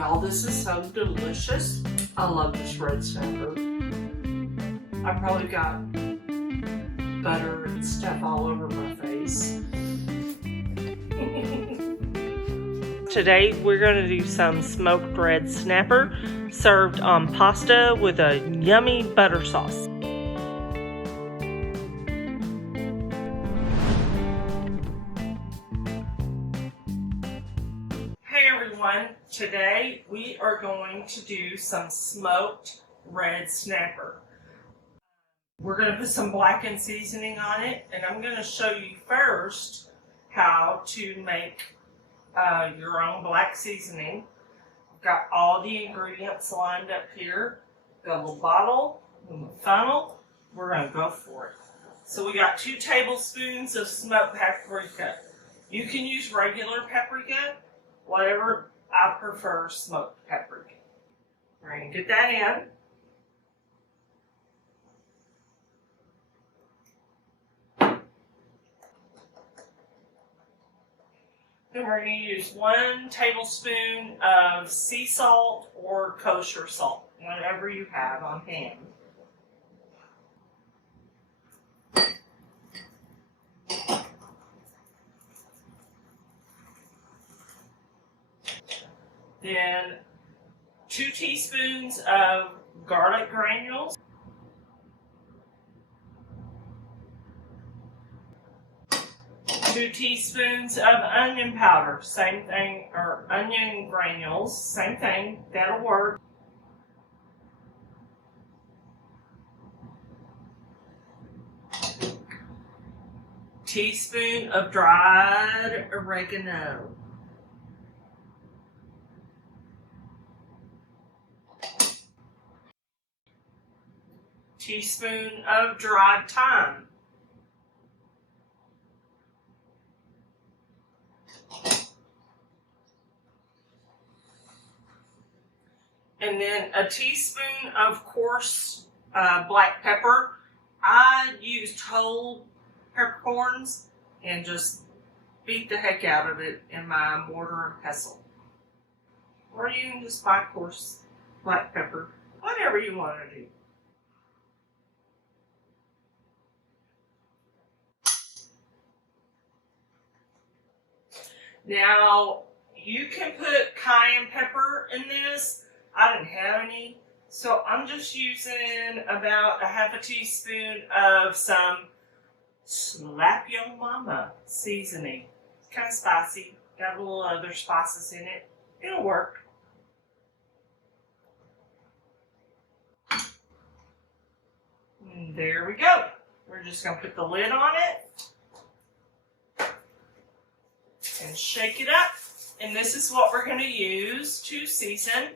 y'all, this is so delicious. I love this red snapper. I probably got butter and stuff all over my face. Today we're going to do some smoked red snapper served on pasta with a yummy butter sauce. Hey everyone, today we are going to do some smoked red snapper. We're going to put some blackened seasoning on it, and I'm going to show you first how to make your own black seasoning. I've got all the ingredients lined up here. Got a little bottle and a funnel. We're going to go for it. So we got 2 tablespoons of smoked paprika. You can use regular paprika, whatever. I prefer smoked paprika. We're going to get that in. And we're going to use 1 tablespoon of sea salt or kosher salt, whatever you have on hand. Then 2 teaspoons of garlic granules. 2 teaspoons of onion powder, same thing, or onion granules, same thing, that'll work. Teaspoon of dried oregano. Teaspoon of dried thyme. And then a teaspoon of coarse black pepper. I used whole peppercorns and just beat the heck out of it in my mortar and pestle. Or you can just buy coarse black pepper, whatever you want to do. Now, you can put cayenne pepper in this. I didn't have any, so I'm just using about a half a teaspoon of some Slap Yo Mama seasoning. It's kind of spicy, got a little other spices in it. It'll work. And there we go. We're just going to put the lid on it and shake it up. And this is what we're going to use to season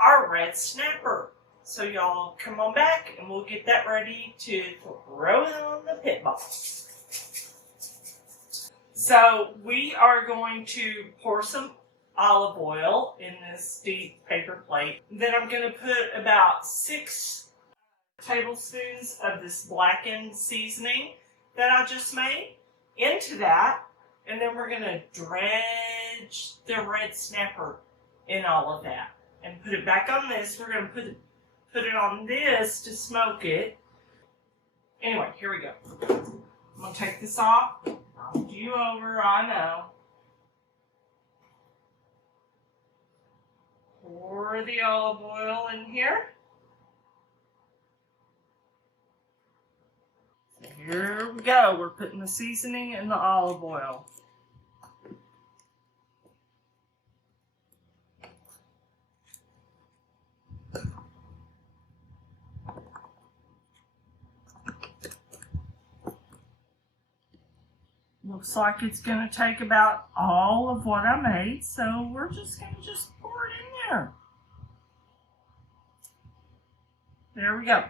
our red snapper. So y'all come on back and we'll get that ready to throw it on the pit ball. So we are going to pour some olive oil in this deep paper plate. Then I'm going to put about 6 tablespoons of this blackened seasoning that I just made into that. And then we're going to dredge the red snapper in all of that. And put it back on this. We're going to put it on this to smoke it. Anyway, here we go. I'm going to take this off. I'll do you over, I know. Pour the olive oil in here. Here we go. We're putting the seasoning in the olive oil. Looks like it's going to take about all of what I made, so we're just going to pour it in there. There we go.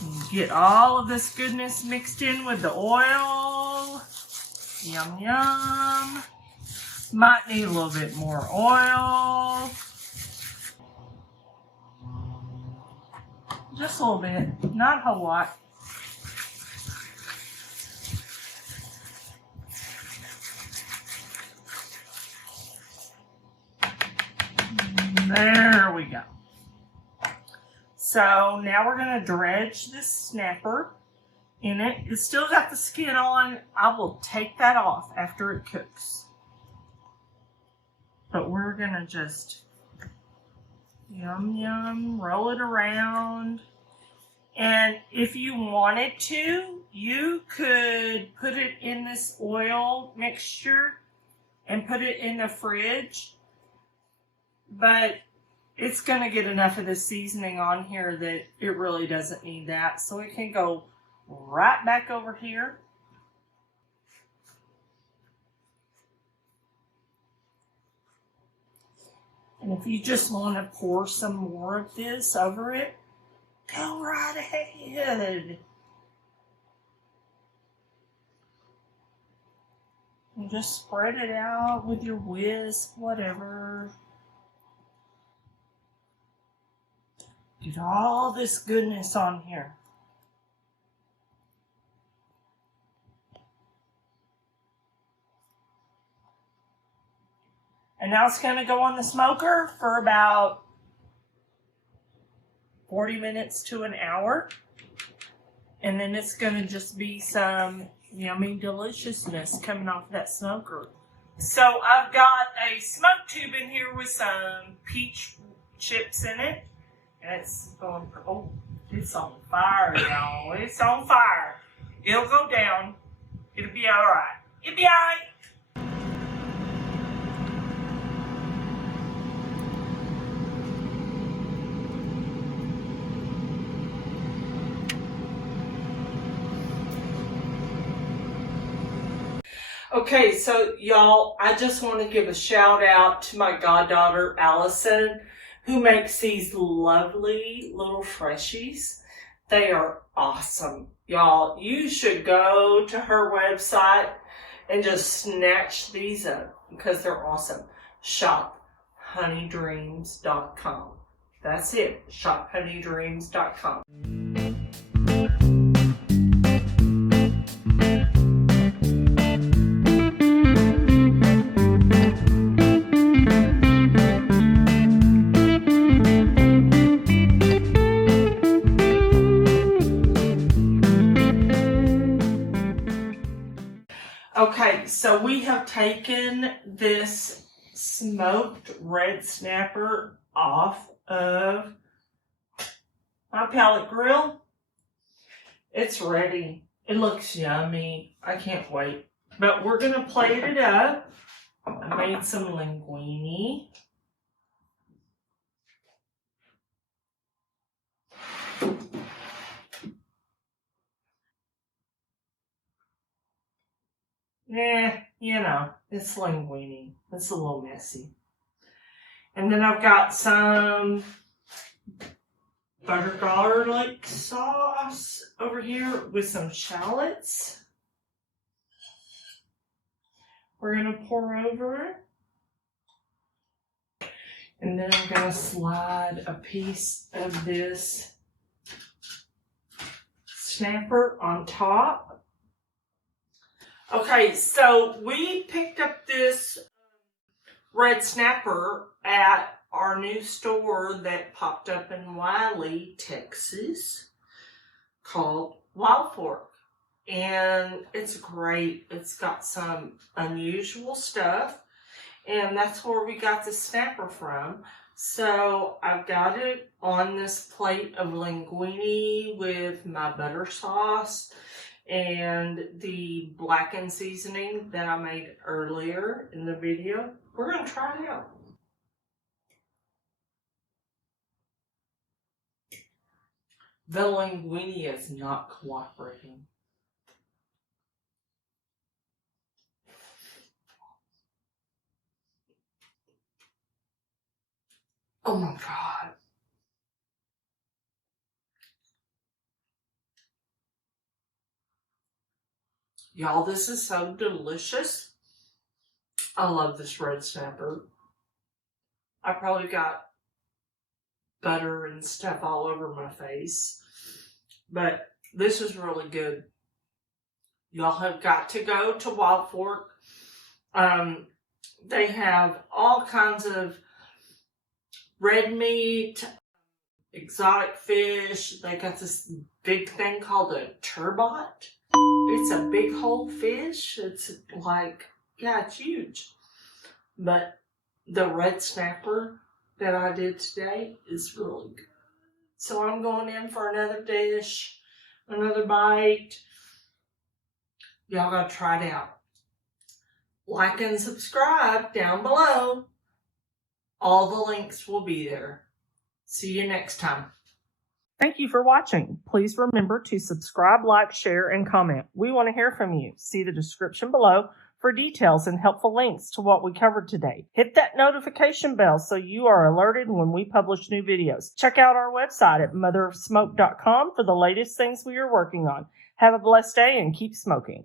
And get all of this goodness mixed in with the oil. Yum, yum. Might need a little bit more oil. Just a little bit, not a whole lot. There we go. So now we're going to dredge this snapper in it. It's still got the skin on. I will take that off after it cooks. But we're going to just yum, roll it around. And if you wanted to, you could put it in this oil mixture and put it in the fridge. But it's going to get enough of the seasoning on here that it really doesn't need that. So it can go right back over here. And if you just want to pour some more of this over it, go right ahead. And just spread it out with your whisk, whatever. Get all this goodness on here. And now it's going to go on the smoker for about 40 minutes to an hour. And then it's going to just be some yummy deliciousness coming off that smoker. So I've got a smoke tube in here with some peach chips in it. And it's going, oh, it's on fire, y'all. It's on fire. It'll go down. It'll be all right. It'll be all right. Okay, so y'all, I just want to give a shout out to my goddaughter, Allison, who makes these lovely little freshies. They are awesome. Y'all, you should go to her website and just snatch these up because they're awesome. ShopHoneyDreams.com. That's it, ShopHoneyDreams.com. Okay, so we have taken this smoked red snapper off of my pellet grill. It's ready. It looks yummy. I can't wait. But we're going to plate it up. I made some linguine. Yeah, you know, it's linguine. It's a little messy. And then I've got some butter garlic sauce over here with some shallots. We're going to pour over it. And then I'm going to slide a piece of this snapper on top. Okay, so we picked up this red snapper at our new store that popped up in Wiley, Texas, called Wild Fork. And it's great. It's got some unusual stuff. And that's where we got the snapper from. So I've got it on this plate of linguine with my butter sauce and the blackened seasoning that I made earlier in the video. We're going to try it out. The linguine is not cooperating. Oh my God. Y'all, this is so delicious. I love this red snapper. I probably got butter and stuff all over my face. But this is really good. Y'all have got to go to Wild Fork. They have all kinds of red meat, exotic fish. They got this big thing called a turbot. It's a big whole fish. It's like, yeah, it's huge. But the red snapper that I did today is really good. So I'm going in for another dish, another bite. Y'all gotta try it out. Like and subscribe down below. All the links will be there. See you next time. Thank you for watching. Please remember to subscribe, like, share, and comment. We want to hear from you. See the description below for details and helpful links to what we covered today. Hit that notification bell so you are alerted when we publish new videos. Check out our website at motherofsmoke.com for the latest things we are working on. Have a blessed day and keep smoking.